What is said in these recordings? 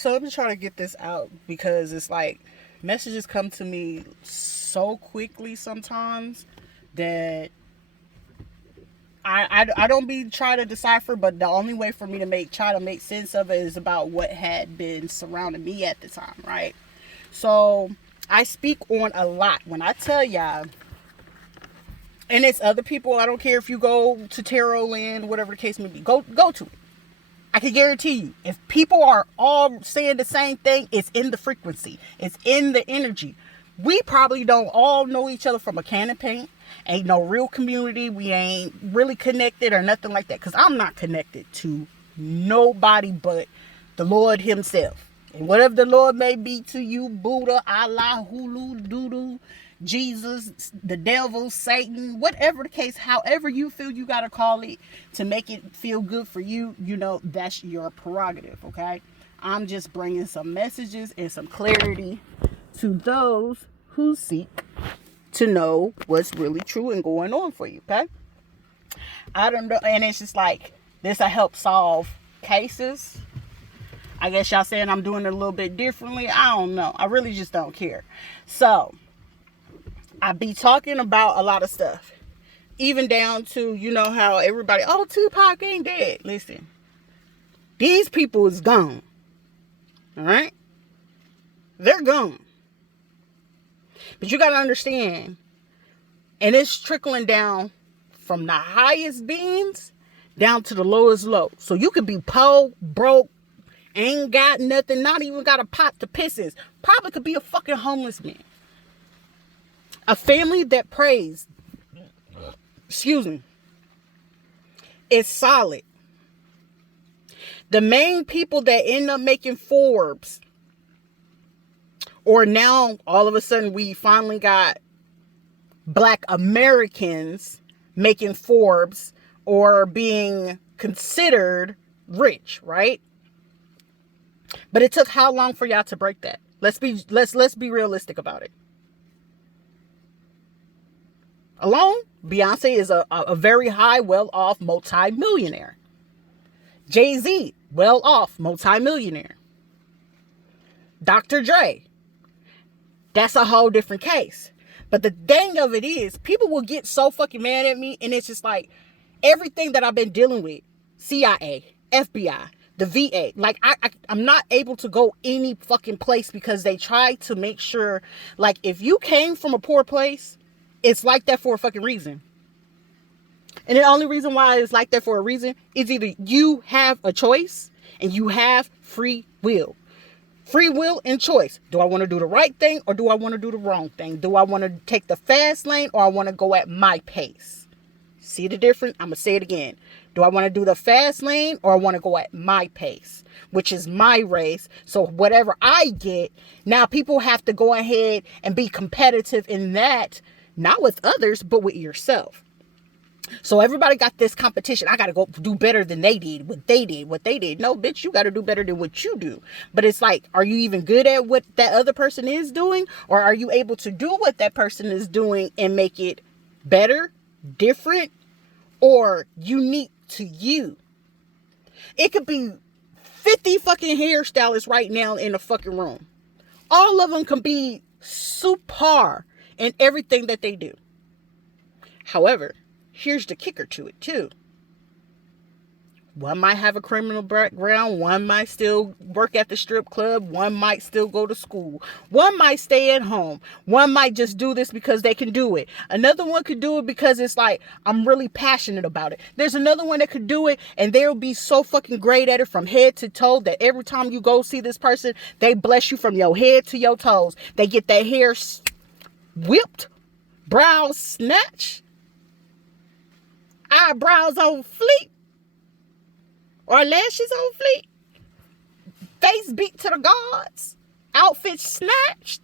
So let me try to get this out because it's like messages come to me so quickly sometimes that I don't be trying to decipher, but the only way for me to try to make sense of it is about what had been surrounding me at the time, right? So I speak on a lot when I tell y'all, and it's other people. I don't care if you go to Tarot Land, whatever the case may be. Go to it. I can guarantee you, if people are all saying the same thing, it's in the frequency. It's in the energy. We probably don't all know each other from a can of paint. Ain't no real community. We ain't really connected or nothing like that. Because I'm not connected to nobody but the Lord himself. And whatever the Lord may be to you, Buddha, Allah, Hulu, Doodoo, Jesus, the devil, Satan, whatever the case, however you feel you got to call it to make it feel good for you, you know, that's your prerogative, okay? I'm just bringing some messages and some clarity to those who seek to know what's really true and going on for you, okay? I don't know, and it's just like, this will help solve cases. I guess y'all saying I'm doing it a little bit differently. I don't know. I really just don't care. So, I be talking about a lot of stuff. Even down to, you know, how everybody, oh, Tupac ain't dead. Listen, these people is gone. All right? They're gone. But you got to understand, and it's trickling down from the highest beings down to the lowest low. So you could be poor, broke, ain't got nothing, not even got a pot to piss in. Probably could be a fucking homeless man. A family that prays, excuse me, is solid. The main people that end up making Forbes, or now all of a sudden we finally got Black Americans making Forbes or being considered rich, right? But it took how long for y'all to break that? Let's be realistic about it. Alone, Beyonce is a very high, well-off multi-millionaire. Jay-Z, well-off multi-millionaire. Dr. Dre, that's a whole different case. But the thing of it is, people will get so fucking mad at me, and it's just like, everything that I've been dealing with, CIA, FBI, the VA, like I'm not able to go any fucking place because they try to make sure, like, if you came from a poor place, it's like that for a fucking reason. And the only reason why it's like that for a reason is either you have a choice and you have free will. Free will and choice. Do I want to do the right thing or do I want to do the wrong thing? Do I want to take the fast lane or I want to go at my pace? See the difference? I'm going to say it again. Do I want to do the fast lane or I want to go at my pace, which is my race? So whatever I get, now people have to go ahead and be competitive in that, not with others, but with yourself. So everybody got this competition. I got to go do better than they did, what they did. No, bitch, you got to do better than what you do. But it's like, are you even good at what that other person is doing? Or are you able to do what that person is doing and make it better, different, or unique to you? It could be 50 fucking hairstylists right now in the fucking room. All of them can be super in everything that they do. However, here's the kicker to it too. One might have a criminal background. One might still work at the strip club. One might still go to school. One might stay at home. One might just do this because they can do it. Another one could do it because it's like, I'm really passionate about it. There's another one that could do it and they'll be so fucking great at it from head to toe that every time you go see this person, they bless you from your head to your toes. They get their hair whipped, brows snatched, eyebrows on fleek, or lashes on fleek, face beat to the gods, outfit snatched,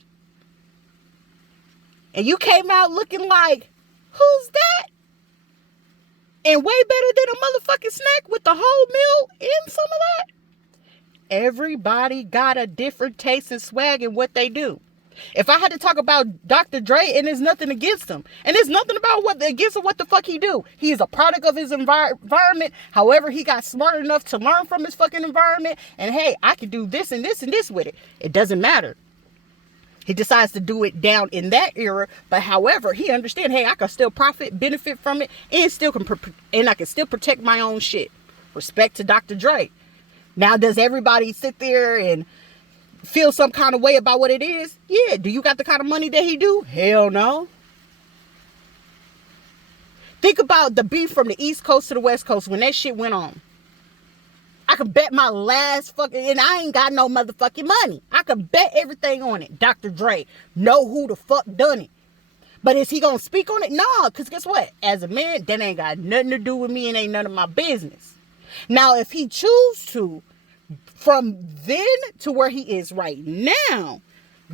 and you came out looking like, who's that? And way better than a motherfucking snack with the whole meal in some of that. Everybody got a different taste and swag in what they do. If I had to talk about Dr. Dre, and there's nothing against him, and there's nothing about what the fuck he do. He is a product of his environment. However, he got smart enough to learn from his fucking environment. And hey, I can do this and this and this with it. It doesn't matter. He decides to do it down in that era, but however, he understands, hey, I can still benefit from it, and I can still protect my own shit. Respect to Dr. Dre. Now, does everybody sit there and feel some kind of way about what it is? Yeah. Do you got the kind of money that he do? Hell no. Think about the beef from the East Coast to the West Coast when that shit went on. I could bet my last fucking, and I ain't got no motherfucking money. I could bet everything on it. Dr. Dre know who the fuck done it. But is he gonna speak on it? No, because guess what? As a man, that ain't got nothing to do with me and ain't none of my business. Now, if he choose to, from then to where he is right now,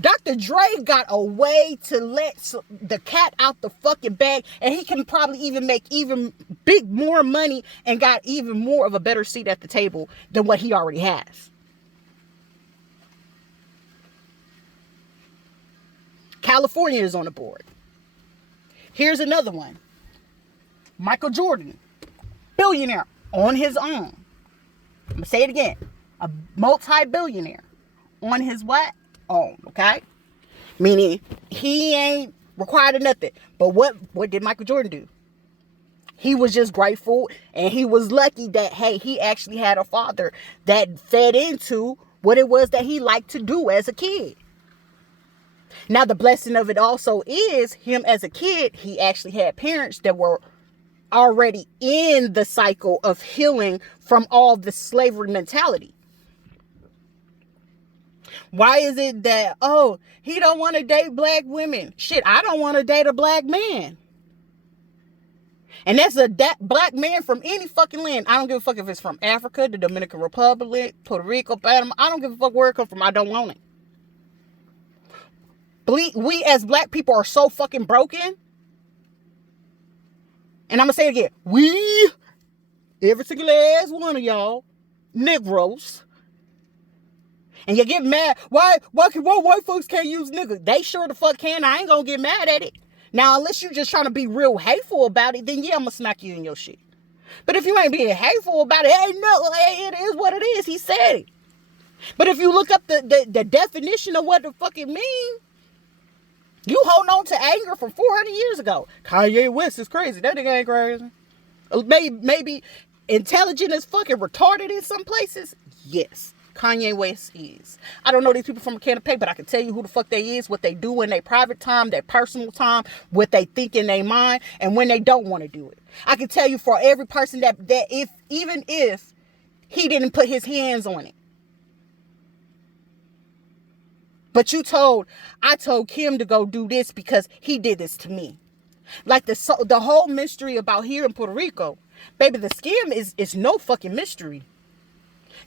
Dr. Dre got a way to let the cat out the fucking bag, and he can probably even make more money and got even more of a better seat at the table than what he already has. California is on the board. Here's another one. Michael Jordan, billionaire on his own. I'm going to say it again. A multi-billionaire on his what? Own, okay? Meaning he ain't required of nothing. But what did Michael Jordan do? He was just grateful, and he was lucky that, hey, he actually had a father that fed into what it was that he liked to do as a kid. Now, the blessing of it also is him as a kid, he actually had parents that were already in the cycle of healing from all the slavery mentality. Why is it that, oh, he don't want to date black women? Shit, I don't want to date a black man. And that's that black man from any fucking land. I don't give a fuck if it's from Africa, the Dominican Republic, Puerto Rico, Panama. I don't give a fuck where it comes from. I don't want it. We as black people are so fucking broken. And I'm going to say it again. We, every single last one of y'all, Negroes. And you get mad. Why white folks can't use nigga? They sure the fuck can. I ain't going to get mad at it. Now, unless you're just trying to be real hateful about it, then yeah, I'm going to smack you in your shit. But if you ain't being hateful about it, hey, no, hey, it is what it is. He said it. But if you look up the definition of what the fuck it mean, you hold on to anger from 400 years ago. Kanye West is crazy. That nigga ain't crazy. Maybe intelligent as fucking retarded in some places. Yes, Kanye West is. I don't know these people from a can of paper, but I can tell you who the fuck they is, what they do in their private time, their personal time, what they think in their mind, and when they don't want to do it. I can tell you for every person that even if he didn't put his hands on it. But I told Kim to go do this because he did this to me. Like the whole mystery about here in Puerto Rico. Baby, the scam is no fucking mystery.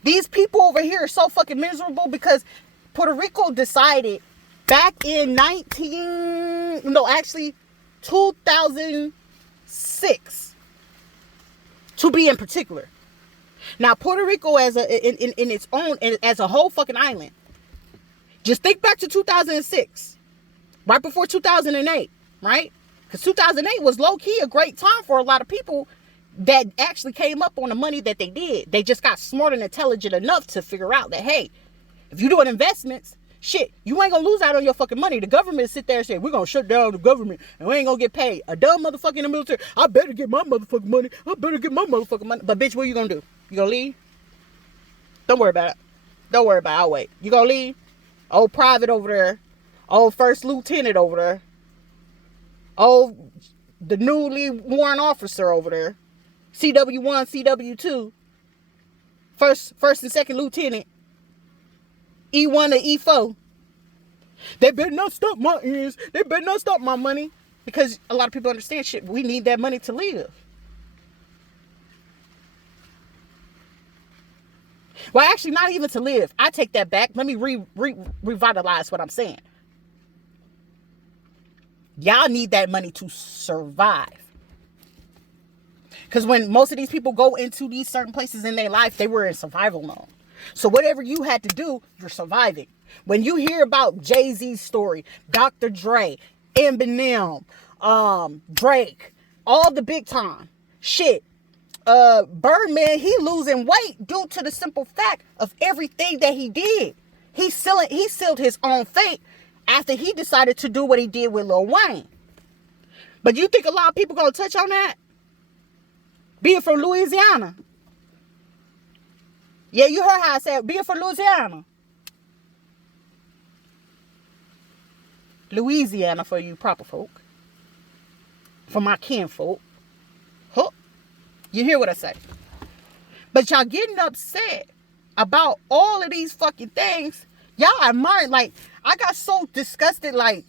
These people over here are so fucking miserable because Puerto Rico decided back in 2006 to be in particular. Now, Puerto Rico in its own, as a whole fucking island, just think back to 2006, right before 2008, right? Because 2008 was low-key a great time for a lot of people that actually came up on the money that they did. They just got smart and intelligent enough to figure out that, hey, if you're doing investments, shit, you ain't gonna lose out on your fucking money. The government sit there and say, we're gonna shut down the government and we ain't gonna get paid. A dumb motherfucker in the military, I better get my motherfucking money. But bitch, what you gonna do? You gonna leave? Don't worry about it. I'll wait. You gonna leave? Old private over there. Old first lieutenant over there. Old the newly warrant officer over there. CW1, CW2. First and second lieutenant. E1 to E4. They better not stop my ends. They better not stop my money. Because a lot of people understand shit. We need that money to live. Well, actually, not even to live. I take that back. Let me revitalize what I'm saying. Y'all need that money to survive. Because when most of these people go into these certain places in their life, they were in survival mode. So whatever you had to do, you're surviving. When you hear about Jay-Z's story, Dr. Dre, Eminem, Drake, all the big time shit, Birdman, he losing weight due to the simple fact of everything that he did. He sealed his own fate after he decided to do what he did with Lil Wayne. But you think a lot of people gonna touch on that? Being from Louisiana. Yeah, you heard how I said being from Louisiana. Louisiana for you proper folk. For my kinfolk. Huh? You hear what I say? But y'all getting upset about all of these fucking things. Y'all admire, like, I got so disgusted, like,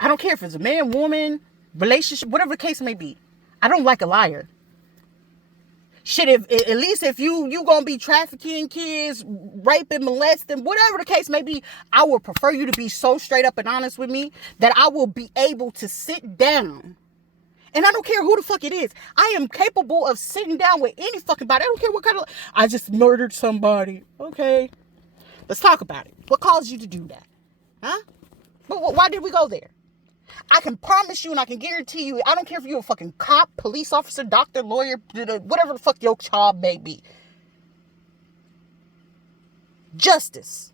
I don't care if it's a man, woman, relationship, whatever the case may be. I don't like a liar. Shit, if at least if you gonna be trafficking kids, raping, molesting, whatever the case may be, I would prefer you to be so straight up and honest with me that I will be able to sit down. And I don't care who the fuck it is. I am capable of sitting down with any fucking body. I don't care what kind of... I just murdered somebody. Okay. Let's talk about it. What caused you to do that? Huh? Why did we go there? I can promise you and I can guarantee you, I don't care if you're a fucking cop, police officer, doctor, lawyer, whatever the fuck your job may be. Justice.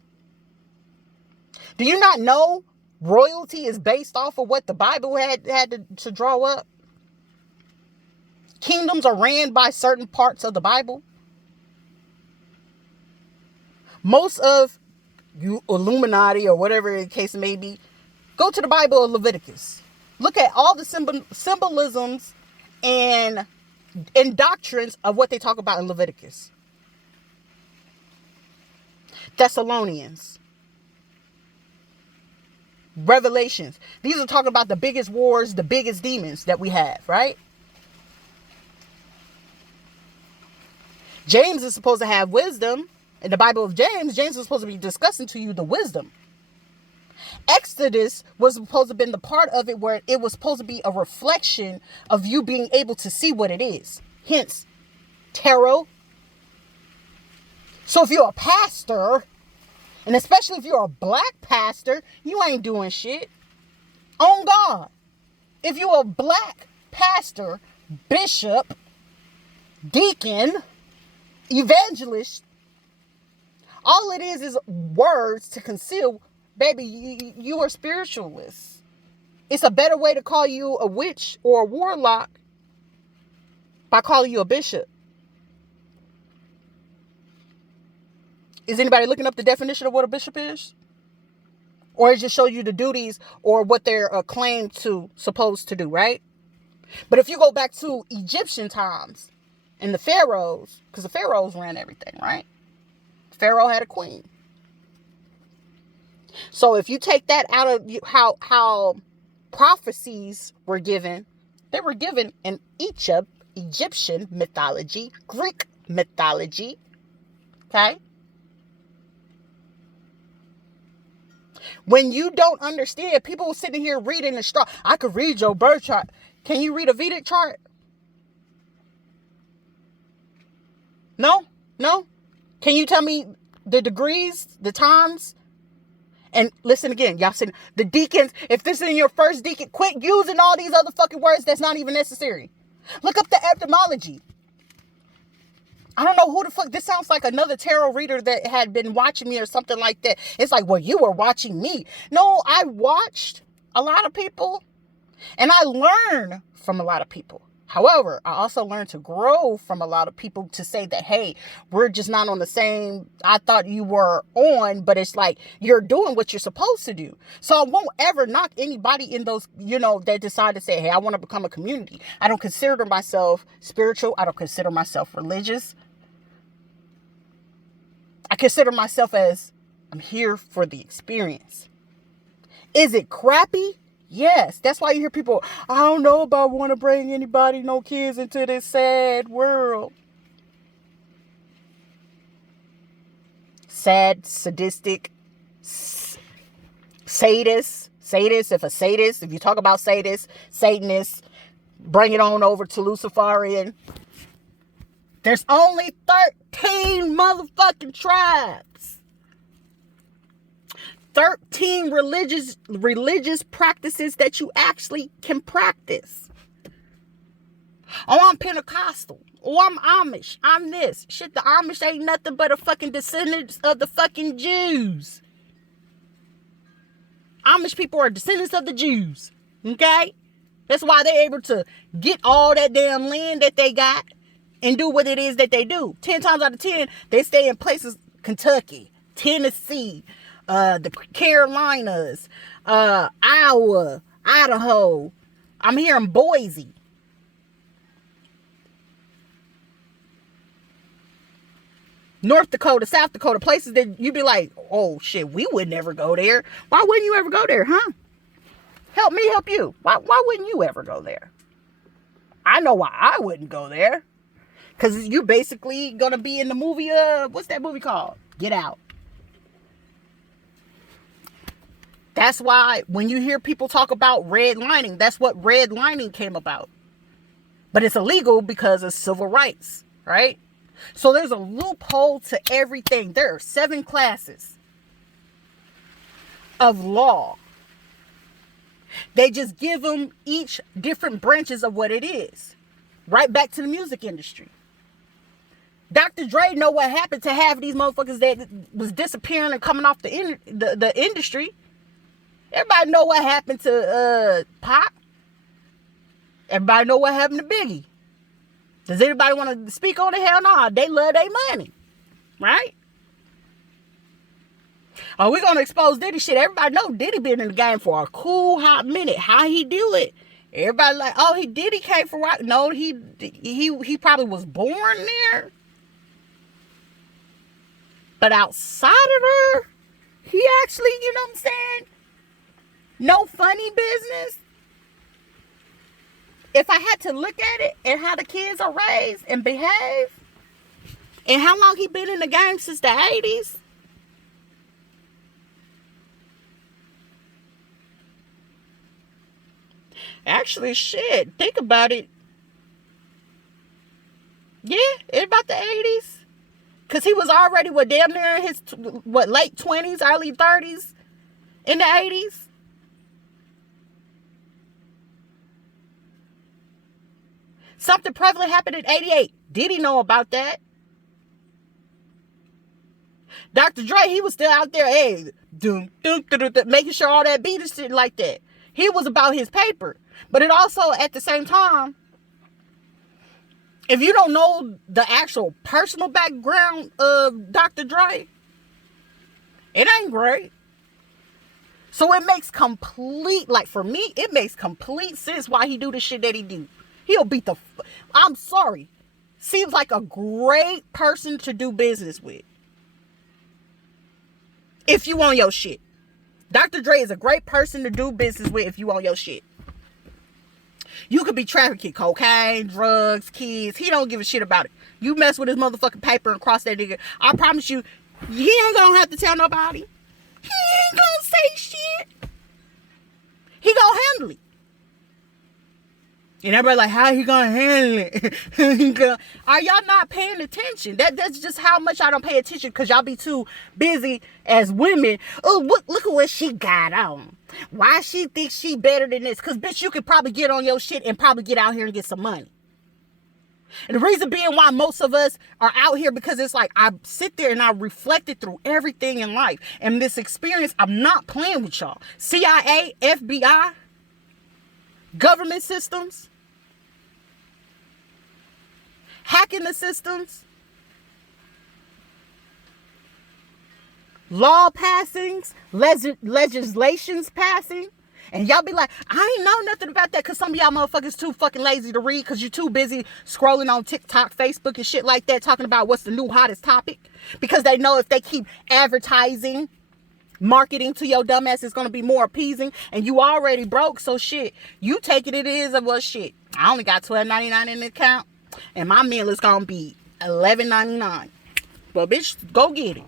Do you not know royalty is based off of what the Bible had to draw up? Kingdoms are ran by certain parts of the Bible. Most of you Illuminati or whatever the case may be, go to the Bible of Leviticus. Look at all the symbolisms and doctrines of what they talk about in Leviticus. Thessalonians. Revelations. These are talking about the biggest wars, the biggest demons that we have, right? James is supposed to have wisdom. In the Bible of James is supposed to be discussing to you the wisdom. Exodus was supposed to have been the part of it where it was supposed to be a reflection of you being able to see what it is. Hence, tarot. So if you're a pastor, and especially if you're a black pastor, you ain't doing shit. On God. If you're a black pastor, bishop, deacon, evangelist, all it is words to conceal. Baby, you are spiritualists. It's a better way to call you a witch or a warlock by calling you a bishop. Is anybody looking up the definition of what a bishop is? Or it just shows you the duties or what they're supposed to do, right? But if you go back to Egyptian times and the pharaohs, because the pharaohs ran everything, right? Pharaoh had a queen. So if you take that out of how prophecies were given, they were given in Egyptian mythology, Greek mythology. Okay? When you don't understand, people sitting here reading the straw. I could read your birth chart. Can you read a Vedic chart? No? Can you tell me the degrees, the times? And listen again, y'all said the deacons, if this is in your first deacon, quit using all these other fucking words that's not even necessary. Look up the etymology. I don't know who the fuck, this sounds like another tarot reader that had been watching me or something like that. It's like, well, you were watching me. No, I watched a lot of people and I learned from a lot of people. However, I also learned to grow from a lot of people to say that, hey, we're just not on the same, I thought you were on, but it's like, you're doing what you're supposed to do. So I won't ever knock anybody in those, that decide to say, hey, I want to become a community. I don't consider myself spiritual. I don't consider myself religious. I consider myself as, I'm here for the experience. Is it crappy? Yes, that's why you hear people, I don't know if I want to bring anybody, no kids into this sad world. Sad, sadistic, sadist, if you talk about sadists, Satanists, bring it on over to Luciferian. There's only 13 motherfucking tribes. 13 religious practices that you actually can practice. Oh, I'm Pentecostal. Oh, I'm Amish. I'm this. Shit, the Amish ain't nothing but a fucking descendants of the fucking Jews. Amish people are descendants of the Jews. Okay? That's why they're able to get all that damn land that they got and do what it is that they do. 10 times out of 10, they stay in places, Kentucky, Tennessee, the Carolinas, Iowa, Idaho. I'm here in Boise. North Dakota, South Dakota, places that you'd be like, oh shit, we would never go there. Why wouldn't you ever go there, huh? Help me help you. Why wouldn't you ever go there? I know why I wouldn't go there. Because you're basically going to be in the movie, what's that movie called? Get Out. That's why when you hear people talk about redlining, that's what redlining came about. But it's illegal because of civil rights, right? So there's a loophole to everything. There are 7 classes of law. They just give them each different branches of what it is. Right back to the music industry. Dr. Dre know what happened to half of these motherfuckers that was disappearing and coming off the industry. Everybody know what happened to Pop. Everybody know what happened to Biggie. Does anybody want to speak on it? Hell no. They love their money. Right? Oh, we're going to expose Diddy shit. Everybody know Diddy been in the game for a cool hot minute. How he do it? Everybody like, oh, Diddy came for rock. No, he probably was born there. But outside of her, he actually, you know what I'm saying? No funny business. If I had to look at it and how the kids are raised and behave, and how long he been in the game since the 80s, actually, shit, think about it. Yeah, it's about the 80s. Because he was already, damn near in his, late 20s, early 30s in the 80s. Something prevalent happened in 88. Did he know about that? Dr. Dre, he was still out there, hey, making sure all that beat and shit like that. He was about his paper. But it also, at the same time, if you don't know the actual personal background of Dr. Dre, it ain't great. So it makes for me, it makes complete sense why he do the shit that he do. He'll beat I'm sorry. Seems like a great person to do business with. If you on your shit. Dr. Dre is a great person to do business with if you on your shit. You could be trafficking cocaine, drugs, kids. He don't give a shit about it. You mess with his motherfucking paper and cross that nigga. I promise you, he ain't gonna have to tell nobody. He ain't gonna say shit. He gonna handle it. And everybody like, how he gonna handle it? Are y'all not paying attention? That's just how much I don't pay attention because y'all be too busy as women. Oh, look at what she got on. Why she thinks she better than this? Because, bitch, you could probably get on your shit and probably get out here and get some money. And the reason being why most of us are out here, because it's like I sit there and I reflected through everything in life. And this experience, I'm not playing with y'all. CIA, FBI, government systems, hacking the systems, law passings, legislations passing. And y'all be like, I ain't know nothing about that because some of y'all motherfuckers too fucking lazy to read because you're too busy scrolling on TikTok, Facebook, and shit like that, talking about what's the new hottest topic. Because they know if they keep advertising, marketing to your dumbass, it's going to be more appeasing. And you already broke, so shit, you take it is of what shit. I only got $12.99 in the account, and my meal is going to be $11.99. But bitch, go get it.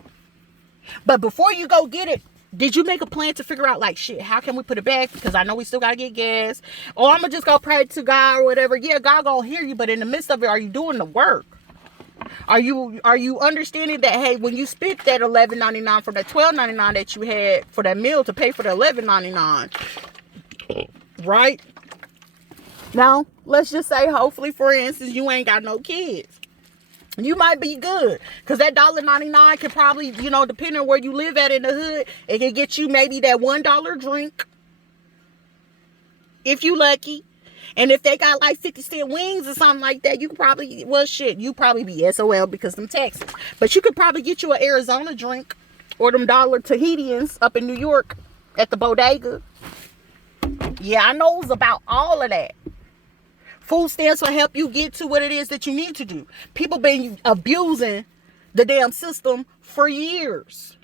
But before you go get it, did you make a plan to figure out, like, shit, how can we put it back? Because I know we still got to get gas. Or I'm going to just go pray to God or whatever. Yeah, God going to hear you. But in the midst of it, are you doing the work? Are you understanding that, hey, when you spent that $11.99 from that $12.99 that you had for that meal to pay for the $11.99, right? Now, let's just say, hopefully, for instance, you ain't got no kids. You might be good, because that $1.99 can probably, depending on where you live at in the hood, it can get you maybe that $1 drink, if you lucky. And if they got like 50-cent wings or something like that, you could probably, you probably be SOL because them taxes. But you could probably get you an Arizona drink or them dollar Tahitians up in New York at the bodega. Yeah, I knows about all of that. Food stamps will help you get to what it is that you need to do. People been abusing the damn system for years.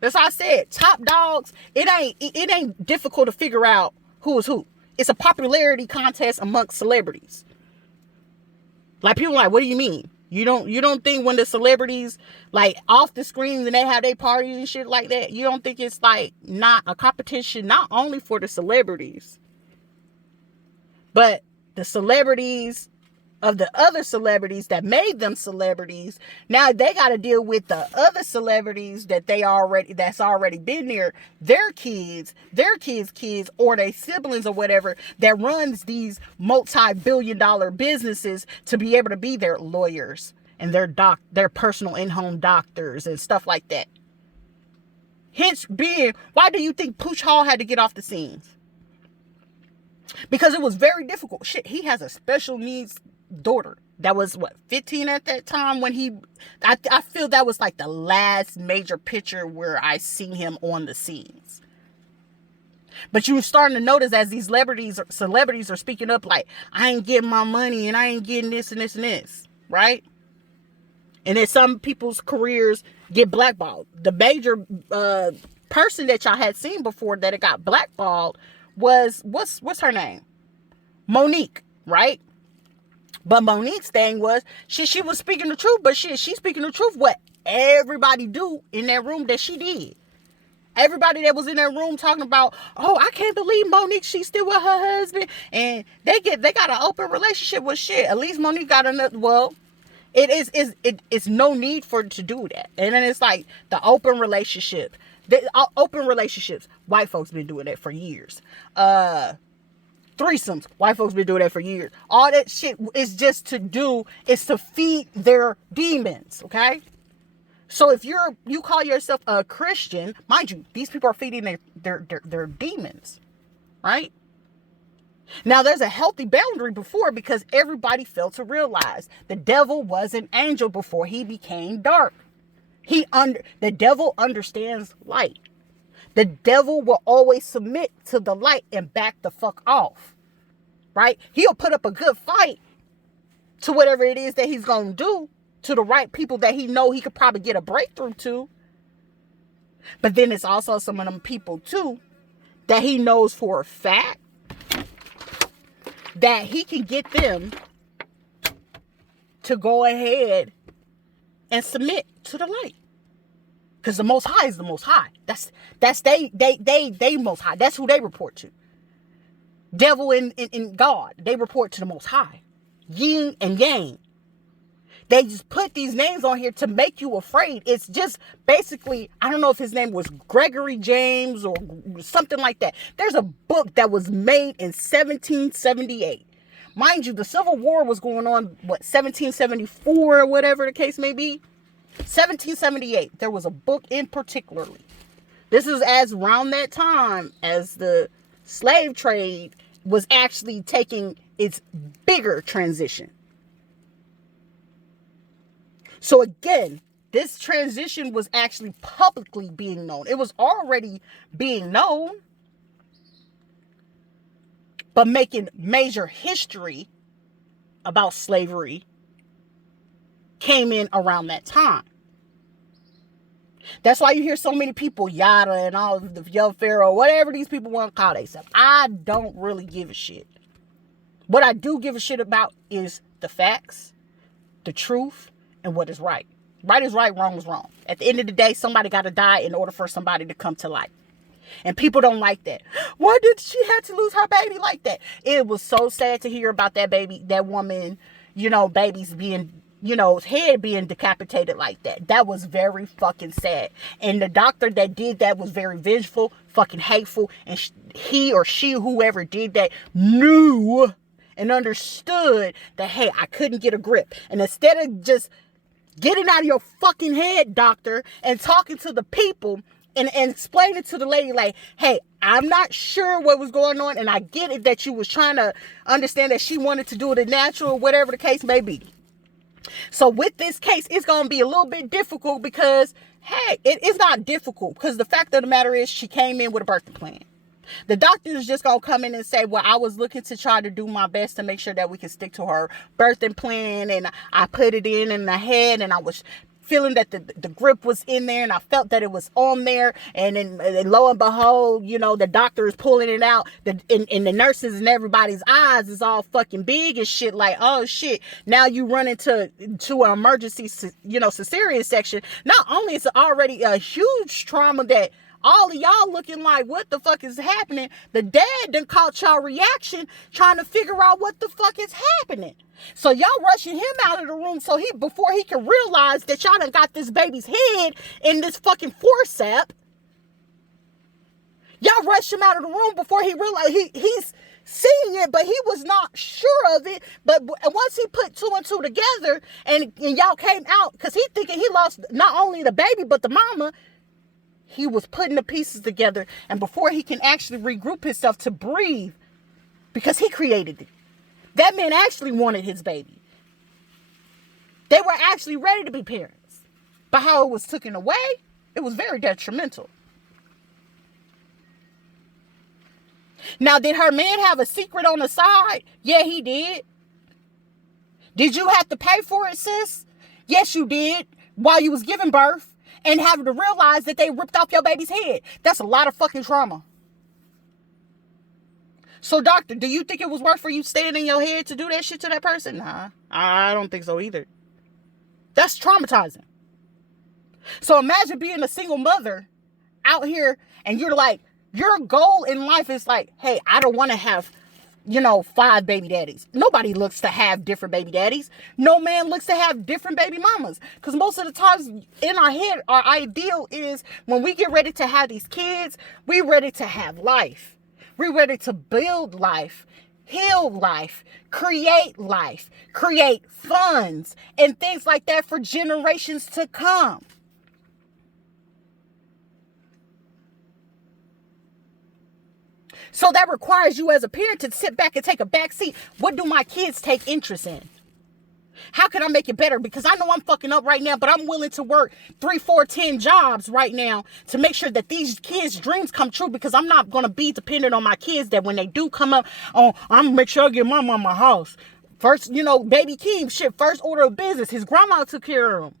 That's why I said, top dogs, it ain't difficult to figure out who is who. It's a popularity contest amongst celebrities. Like, people are like, what do you mean? You don't think when the celebrities like off the screens and they have their parties and shit like that, you don't think it's like not a competition, not only for the celebrities, but the celebrities of the other celebrities that made them celebrities. Now they got to deal with the other celebrities that's already been there, their kids, or their siblings or whatever, that runs these multi-billion-dollar businesses to be able to be their lawyers and their personal in-home doctors and stuff like that. Hence being, why do you think Pooch Hall had to get off the scenes? Because it was very difficult. Shit, he has a special needs daughter that was 15 at that time when I feel that was like the last major picture where I seen him on the scenes. But you were starting to notice as these celebrities are speaking up, like, I ain't getting my money and I ain't getting this and this and this, right? And then some people's careers get blackballed. The major person that y'all had seen before that it got blackballed was, what's her name? Monique, right? But Monique's thing was, she was speaking the truth, but she's speaking the truth what everybody do in that room that she did. Everybody that was in that room talking about, oh, I can't believe Monique, she's still with her husband, and they got an open relationship with shit. At least Monique got another, it's no need for it to do that. And then it's like the open relationship. Open relationships, white folks been doing that for years. Threesomes, white folks been doing that for years. All that shit is just is to feed their demons, okay? So if you call yourself a Christian, mind you, these people are feeding their demons, right? Now there's a healthy boundary before, because everybody failed to realize the devil was an angel before he became dark. The devil understands light. The devil will always submit to the light and back the fuck off, right? He'll put up a good fight to whatever it is that he's going to do to the right people that he know he could probably get a breakthrough to. But then it's also some of them people too that he knows for a fact that he can get them to go ahead and submit to the light. Because the Most High is the Most High. That's they Most High. That's who they report to. Devil and God, they report to the Most High. Yin and Yang. They just put these names on here to make you afraid. It's just basically, I don't know if his name was Gregory James or something like that. There's a book that was made in 1778. Mind you, the Civil War was going on, 1774 or whatever the case may be. 1778, there was a book in particularly. This is as around that time as the slave trade was actually taking its bigger transition. So again, this transition was actually publicly being known. It was already being known, but making major history about slavery came in around that time. That's why you hear so many people, Yada and all the Young Pharaoh, whatever these people want to call themselves. I don't really give a shit. What I do give a shit about is the facts, the truth, and what is right. Right is right, wrong is wrong. At the end of the day, somebody got to die in order for somebody to come to life. And people don't like that. Why did she have to lose her baby like that? It was so sad to hear about that baby, that woman, babies being head being decapitated like that. That was very fucking sad. And the doctor that did that was very vengeful, fucking hateful. And he or she, whoever did that, knew and understood that, hey, I couldn't get a grip. And instead of just getting out of your fucking head, doctor, and talking to the people and explaining to the lady, like, hey, I'm not sure what was going on. And I get it that you was trying to understand that she wanted to do it natural, whatever the case may be. So with this case, it's going to be a little bit difficult because, hey, it is not difficult because the fact of the matter is she came in with a birthing plan. The doctor is just going to come in and say, well, I was looking to try to do my best to make sure that we can stick to her birthing plan. And I put it in the head and I was feeling that the grip was in there and I felt that it was on there. And then lo and behold, the doctor is pulling it out. And the nurses and everybody's eyes is all fucking big and shit. Like, oh shit. Now you run into an emergency, cesarean section. Not only is it already a huge trauma that all of y'all looking like, what the fuck is happening? The dad done caught y'all reaction trying to figure out what the fuck is happening. So y'all rushing him out of the room before he can realize that y'all done got this baby's head in this fucking forceps. Y'all rushed him out of the room before he realized he's seeing it, but he was not sure of it. But once he put two and two together and y'all came out, because he thinking he lost not only the baby, but the mama, he was putting the pieces together. And before he can actually regroup himself to breathe, because he created it, that man actually wanted his baby. They were actually ready to be parents. But how it was taken away, it was very detrimental. Now, did her man have a secret on the side? Yeah, he did. Did you have to pay for it, sis? Yes, you did. While you was giving birth and having to realize that they ripped off your baby's head. That's a lot of fucking trauma. So, doctor, do you think it was worth for you staying in your head to do that shit to that person? Nah, I don't think so either. That's traumatizing. So imagine being a single mother out here and you're like, your goal in life is like, hey, I don't want to have, 5 baby daddies. Nobody looks to have different baby daddies. No man looks to have different baby mamas. Because most of the times in our head, our ideal is when we get ready to have these kids, we're ready to have life. We're ready to build life, heal life, create funds, and things like that for generations to come. So that requires you as a parent to sit back and take a back seat. What do my kids take interest in? How can I make it better? Because I know I'm fucking up right now, but I'm willing to work 3, 4, 10 jobs right now to make sure that these kids' dreams come true, because I'm not going to be dependent on my kids that when they do come up, I'm going to make sure I get my mama a house. First, baby Keem, shit, first order of business. His grandma took care of him.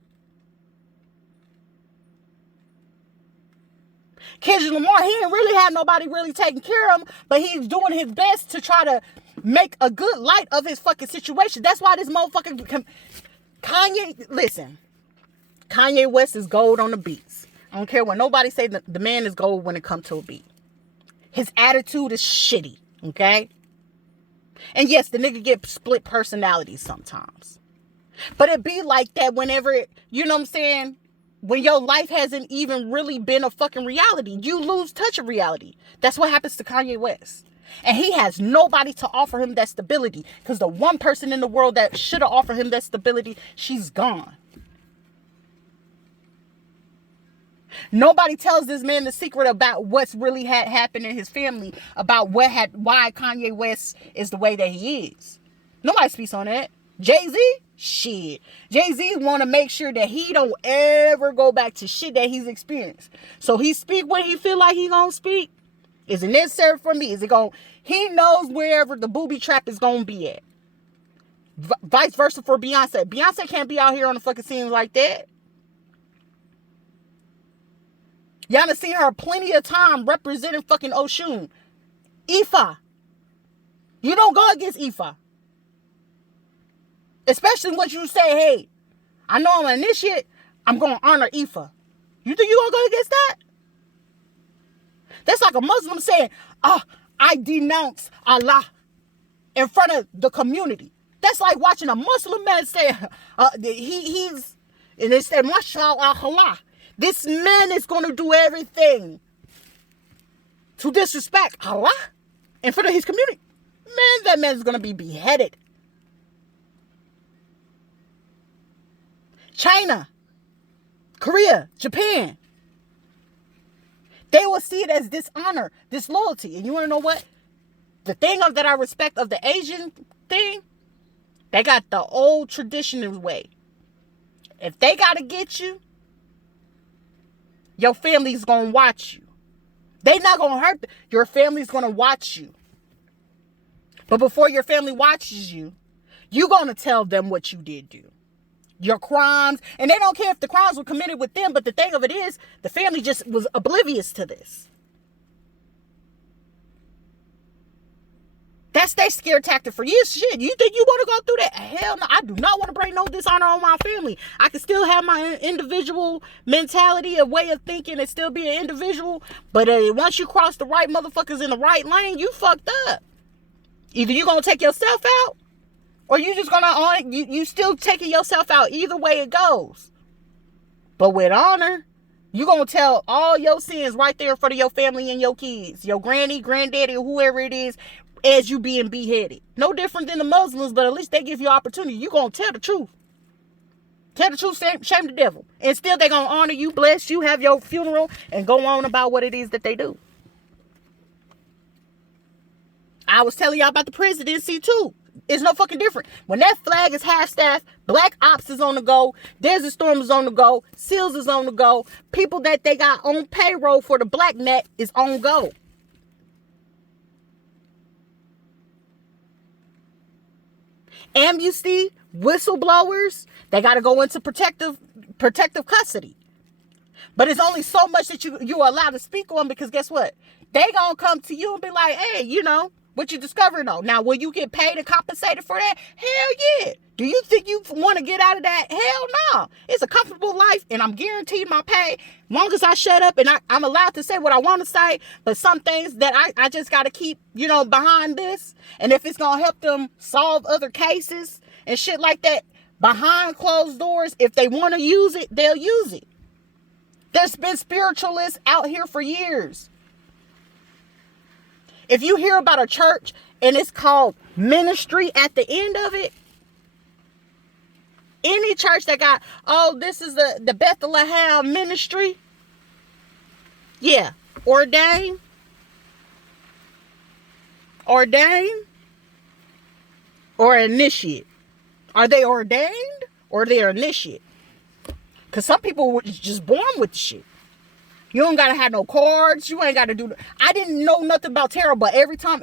Kendrick Lamar, he didn't really have nobody really taking care of him, but he's doing his best to try to make a good light of his fucking situation. That's why this motherfucker Kanye West is gold on the beats. I don't care what nobody say, the man is gold when it comes to a beat. His attitude is shitty, okay? And yes, the nigga get split personalities sometimes. But it be like that whenever, you know what I'm saying? When your life hasn't even really been a fucking reality, you lose touch of reality. That's what happens to Kanye West. And he has nobody to offer him that stability, because the one person in the world that should have offered him that stability, she's gone. Nobody tells this man the secret about what's really had happened in his family, about why Kanye West is the way that he is. Nobody speaks on that. Jay-Z? Shit. Jay-Z want to make sure that he don't ever go back to shit that he's experienced. So he speak what he feel like he gonna speak. Is it necessary for me? He knows wherever the booby trap is gonna be at. Vice versa for Beyonce. Beyonce can't be out here on the fucking scene like that. Y'all done seen her plenty of time representing fucking Oshun. Ifa. You don't go against Ifa. Especially when you say, hey, I know I'm an initiate, I'm going to honor Ifa. You think you're going to go against that? That's like a Muslim saying, I denounce Allah in front of the community. That's like watching a Muslim man say, he's, and they said, mashallah, this man is going to do everything to disrespect Allah in front of his community. Man, that man is going to be beheaded. China, Korea, Japan, they will see it as dishonor, disloyalty. And you want to know what? The thing that I respect of the Asian thing, they got the old traditional way. If they got to get you, your family's going to watch you. They not going to hurt. Your family's going to watch you. But before your family watches you, you're going to tell them what you did do. Your crimes. And they don't care if the crimes were committed with them. But the thing of it is, the family just was oblivious to this. That's their scare tactic for you. Shit, you think you want to go through that? Hell no, I do not want to bring no dishonor on my family. I can still have my individual mentality, a way of thinking, and still be an individual. But once you cross the right motherfuckers in the right lane, you fucked up. Either you gonna take yourself out, or you just gonna you still taking yourself out. Either way it goes. But with honor, you gonna tell all your sins right there in front of your family and your kids, your granny, granddaddy, or whoever it is, as you being beheaded. No different than the Muslims, but at least they give you opportunity. You gonna tell the truth. Tell the truth, shame the devil. And still they gonna honor you, bless you, have your funeral, and go on about what it is that they do. I was telling y'all about the presidency too. It's no fucking different. When that flag is half-staffed, Black Ops is on the go, Desert Storm is on the go, SEALs is on the go, people that they got on payroll for the Black Net is on go. Amnesty, whistleblowers, they got to go into protective custody. But it's only so much that you are allowed to speak on, because guess what? They gonna come to you and be like, hey, what you discovered though. Now, will you get paid and compensated for that? Hell yeah. Do you think you want to get out of that? Hell no. It's a comfortable life, and I'm guaranteed my pay. Long as I shut up and I'm allowed to say what I want to say. But some things that I just got to keep, behind this. And if it's going to help them solve other cases and shit like that, behind closed doors, if they want to use it, they'll use it. There's been spiritualists out here for years. If you hear about a church and it's called ministry at the end of it, any church that got, this is the Bethlehem ministry, yeah, ordained, or initiate. Are they ordained or they're initiate? Because some people were just born with the shit. You don't gotta have no cards. You ain't gotta do. I didn't know nothing about tarot, but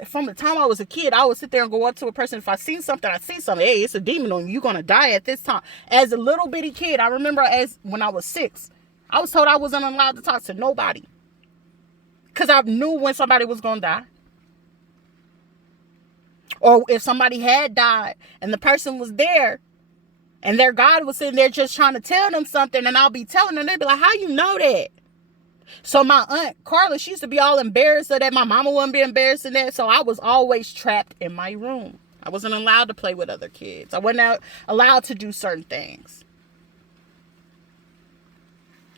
from the time I was a kid, I would sit there and go up to a person. If I see something, hey, it's a demon on you. You're gonna die at this time. As a little bitty kid, I remember when I was 6, I was told I wasn't allowed to talk to nobody, because I knew when somebody was gonna die, or if somebody had died and the person was there, and their God was sitting there just trying to tell them something, and I'll be telling them, they'd be like, "How you know that?" So my aunt Carla, she used to be all embarrassed of that. My mama wouldn't be embarrassed of that. So I was always trapped in my room. I wasn't allowed to play with other kids. I wasn't allowed to do certain things.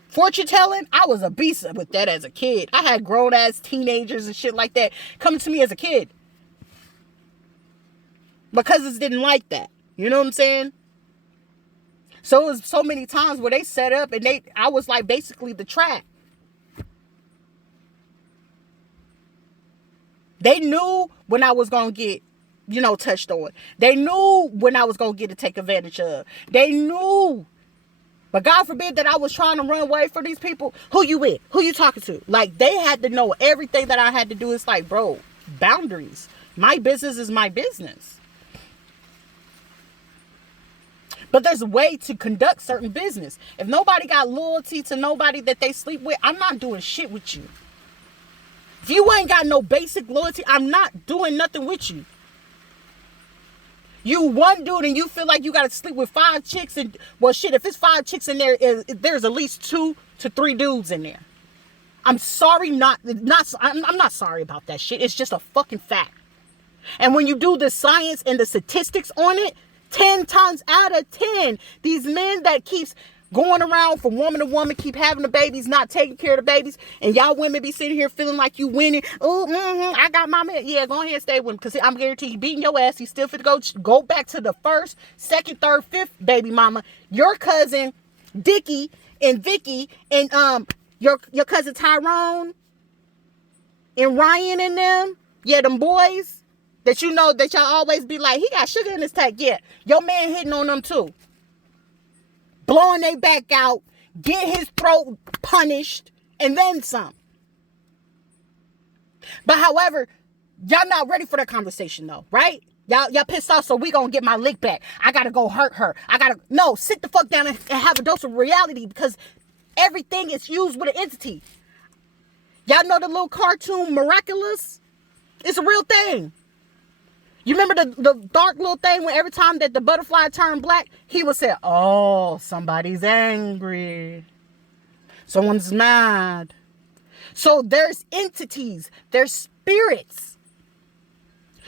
Fortune telling, I was a beast with that as a kid. I had grown ass teenagers and shit like that coming to me as a kid, my cousins didn't like that. You know what I'm saying? So it was so many times where they set up and I was like basically the trap. They knew when I was going to get, touched on. They knew when I was going to get to take advantage of. They knew. But God forbid that I was trying to run away from these people. Who you with? Who you talking to? Like, they had to know everything that I had to do. It's like, bro, boundaries. My business is my business. But there's a way to conduct certain business. If nobody got loyalty to nobody that they sleep with, I'm not doing shit with you. If you ain't got no basic loyalty, I'm not doing nothing with you. You one dude and you feel like you got to sleep with 5 chicks. And well, shit, if it's 5 chicks in there, there's at least 2 to 3 dudes in there. I'm sorry, I'm not sorry about that shit. It's just a fucking fact. And when you do the science and the statistics on it, 10 times out of 10, these men that keeps going around from woman to woman, keep having the babies, not taking care of the babies, and y'all women be sitting here feeling like you winning. Oh, I got my man. Yeah, go ahead and stay with him, because I'm guaranteed he beating your ass. He's still fit to go back to the first, second, third, fifth baby mama. Your cousin Dickie and Vicky and your cousin Tyrone and Ryan and them. Yeah, them boys that you know that y'all always be like, he got sugar in his tank. Yeah, your man hitting on them too. Blowing their back out, get his throat punished, and then some. But however, y'all not ready for that conversation though, right? Y'all pissed off, so we gonna get my lick back. I gotta go hurt her. No, sit the fuck down and have a dose of reality, because everything is used with an entity. Y'all know the little cartoon Miraculous? It's a real thing. You remember the dark little thing when every time that the butterfly turned black, he would say, oh, somebody's angry. Someone's mad. So there's entities, there's spirits.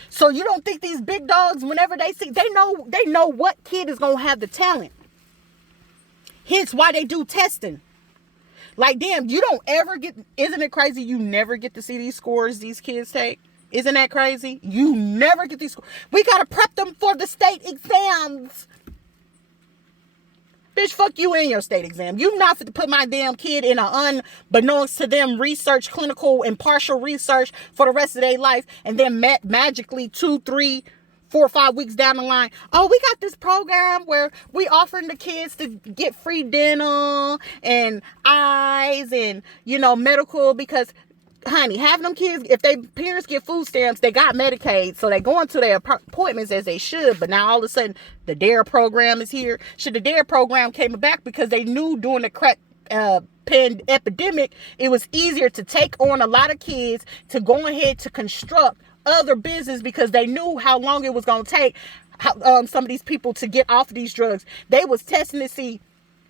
So you don't think these big dogs, whenever they see, they know what kid is going to have the talent. Hence why they do testing. Like, damn, you don't ever get, isn't it crazy? You never get to see these scores these kids take. Isn't that crazy? You never get these scores. We got to prep them for the state exams. Bitch, fuck you and your state exam. You not fit to put my damn kid in a unbeknownst to them research, clinical and partial research for the rest of their life. And then magically 2, 3, 4, 5 weeks down the line, oh, we got this program where we offering the kids to get free dental and eyes and, medical, because honey, having them kids, if they parents get food stamps, they got Medicaid, so they going to their appointments as they should. But now all of a sudden, the DARE program is here. The DARE program came back because they knew during the crack epidemic, it was easier to take on a lot of kids to go ahead to construct other business, because they knew how long it was going to take some of these people to get off of these drugs. They was testing to see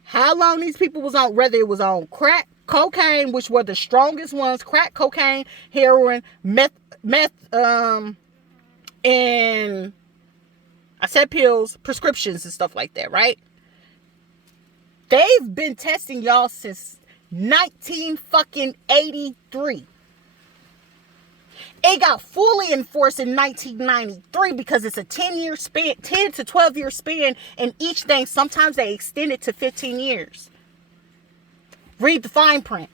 how long these people was on, whether it was on crack, cocaine, which were the strongest ones, crack, cocaine, heroin, meth, and I said pills, prescriptions and stuff like that, right? They've been testing y'all since 1983. It got fully enforced in 1993 because it's a 10 to 12 year span, and each thing, sometimes they extend it to 15 years. Read the fine print.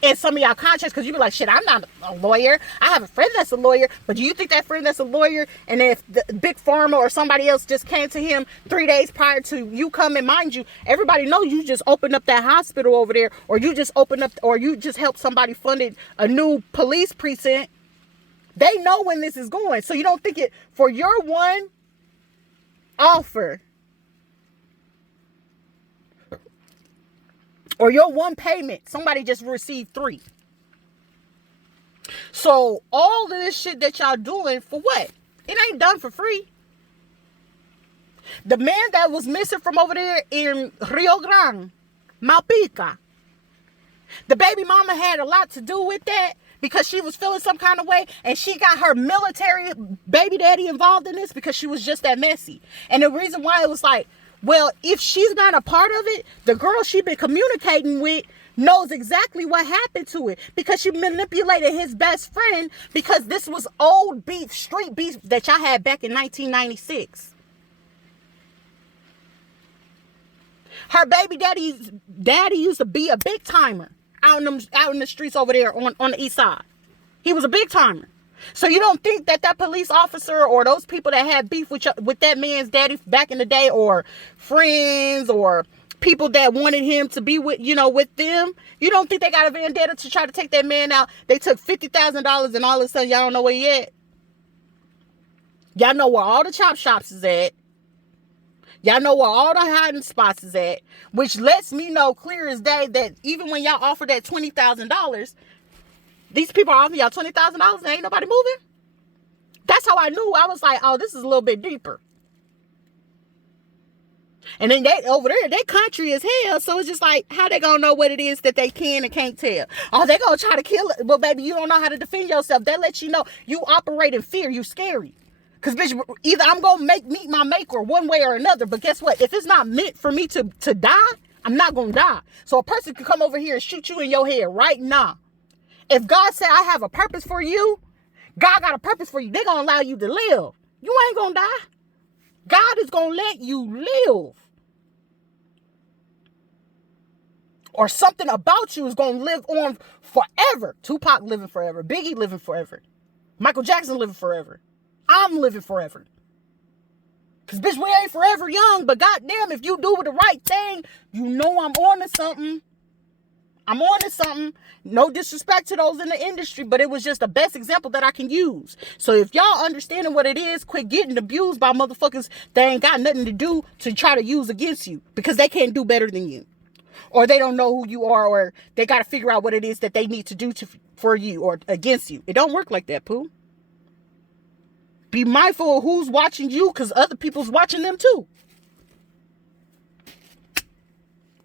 And some of y'all conscious, because you be like, shit, I'm not a lawyer. I have a friend that's a lawyer. But do you think that friend that's a lawyer, and if the big pharma or somebody else just came to him 3 days prior to you coming, mind you, everybody know you just opened up that hospital over there, or you just opened up, or you just helped somebody funded a new police precinct. They know when this is going. So you don't think it, for your one offer, or your one payment, somebody just received 3. So all of this shit that y'all doing, for what? It ain't done for free. The man that was missing from over there in Rio Grande, Malpica, the baby mama had a lot to do with that, because she was feeling some kind of way, and she got her military baby daddy involved in this because she was just that messy. And the reason why it was like, well, if she's not a part of it, the girl she been communicating with knows exactly what happened to it, because she manipulated his best friend, because this was old beef, street beef that y'all had back in 1996. Her baby daddy used to be a big timer out in the streets over there on the east side. He was a big timer. So you don't think that police officer or those people that had beef with that man's daddy back in the day, or friends or people that wanted him to be with them, you don't think they got a vendetta to try to take that man out? They took $50,000 and all of a sudden y'all don't know where he at. Y'all know where all the chop shops is at. Y'all know where all the hiding spots is at, which lets me know clear as day that even when y'all offer that $20,000, these people are offering y'all $20,000 and ain't nobody moving. That's how I knew. I was like, oh, this is a little bit deeper. And then they over there, they country as hell. So it's just like, how they gonna know what it is that they can and can't tell? Oh, they gonna try to kill it. Well, baby, you don't know how to defend yourself. That lets you know you operate in fear. You scary. Because, bitch, either I'm going to meet my maker one way or another. But guess what? If it's not meant for me to die, I'm not going to die. So a person could come over here and shoot you in your head right now. If God said, I have a purpose for you, God got a purpose for you. They're going to allow you to live. You ain't going to die. God is going to let you live. Or something about you is going to live on forever. Tupac living forever. Biggie living forever. Michael Jackson living forever. I'm living forever. Because, bitch, we ain't forever young. But goddamn, if you do the right thing, you know I'm on to something. I'm on to something. No disrespect to those in the industry, but it was just the best example that I can use. So if y'all understanding what it is, quit getting abused by motherfuckers that ain't got nothing to do to try to use against you. Because they can't do better than you. Or they don't know who you are, or they got to figure out what it is that they need to do for you or against you. It don't work like that, Pooh. Be mindful of who's watching you, because other people's watching them too.